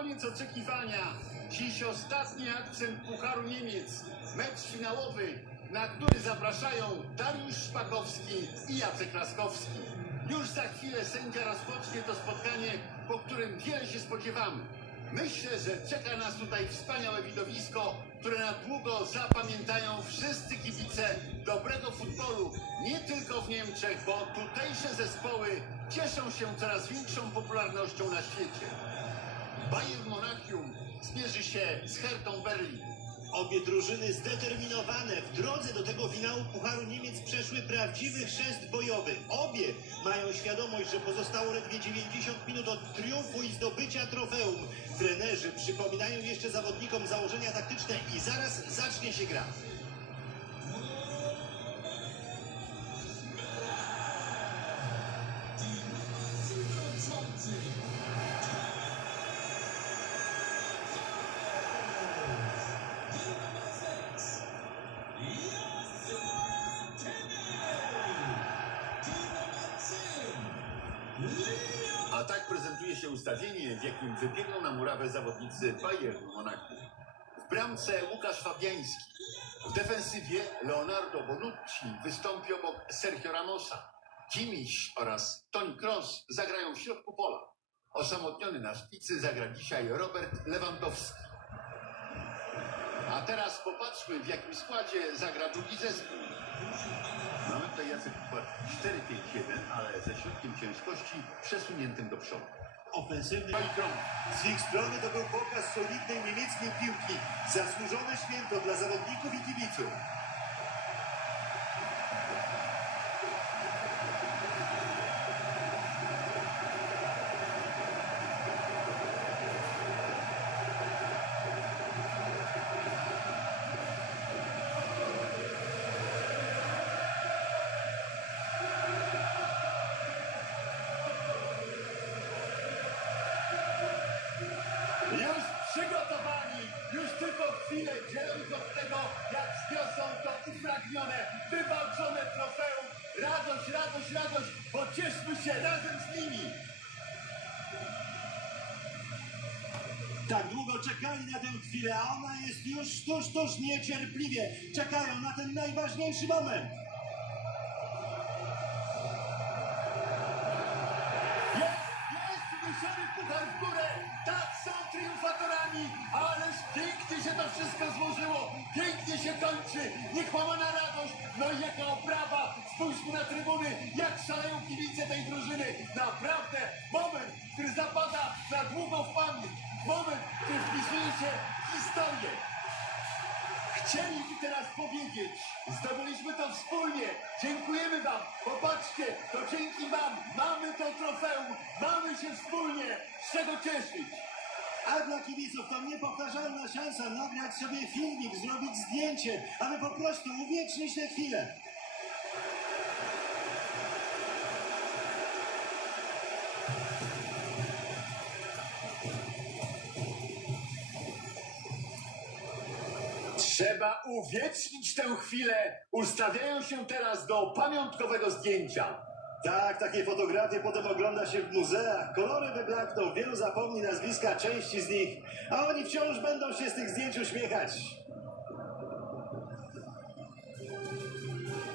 koniec oczekiwania. Dziś ostatni akcent Pucharu Niemiec. Mecz finałowy, na który zapraszają Dariusz Szpakowski i Jacek Laskowski. Już za chwilę sędzia rozpocznie to spotkanie, po którym wiele się spodziewamy. Myślę, że czeka nas tutaj wspaniałe widowisko, które na długo zapamiętają wszyscy kibice dobrego futbolu, nie tylko w Niemczech, bo tutejsze zespoły cieszą się coraz większą popularnością na świecie. Bayern Monachium zmierzy się z Hertą Berlin. Obie drużyny zdeterminowane w drodze do tego finału Pucharu Niemiec przeszły prawdziwy chrzest bojowy. Obie mają świadomość, że pozostało ledwie 90 minut od triumfu i zdobycia trofeum. Trenerzy przypominają jeszcze zawodnikom założenia taktyczne i zaraz zacznie się gra. A tak prezentuje się ustawienie, w jakim wybiegną na murawę zawodnicy Bayernu Monachium. W bramce Łukasz Fabiański. W defensywie Leonardo Bonucci wystąpi obok Sergio Ramosa. Kimiś oraz Toni Kroos zagrają w środku pola. Osamotniony na szpicy zagra dzisiaj Robert Lewandowski. Teraz popatrzmy, w jakim składzie zagra drugi zespół. Mamy tutaj Jacek układ 4-5-1, ale ze środkiem ciężkości przesuniętym do przodu. Ofensywny krąg. z ich strony to był pokaz solidnej niemieckiej piłki. Zasłużone święto dla zawodników i kibiców. Radość, radość, radość, pocieszmy się razem z nimi. Tak długo czekali na tę chwilę, a ona jest już tuż, tuż niecierpliwie. Czekają na ten najważniejszy moment. Jest, jest wyniesiony puchar w górę. Tak są triumfatorami, ależ pięknie się to wszystko złożyło. Pięknie się kończy. Niechłamana radość. No i jaka oprawa. Spójrzmy na trybuny, jak szaleją kibice tej drużyny. Naprawdę moment, który zapada na długo w pamięć. Moment, który wpisuje się w historię. Chcieli mi teraz powiedzieć, zdobyliśmy to wspólnie. Dziękujemy wam. Popatrzcie, to dzięki wam mamy to trofeum. Mamy się wspólnie z czego cieszyć. A dla kibiców to niepowtarzalna szansa nagrać sobie filmik, zrobić zdjęcie, aby po prostu uwiecznić tę chwilę. Trzeba uwiecznić tę chwilę. Ustawiają się teraz do pamiątkowego zdjęcia. Tak, takie fotografie potem ogląda się w muzeach. Kolory wyblakną, wielu zapomni nazwiska części z nich, a oni wciąż będą się z tych zdjęć uśmiechać.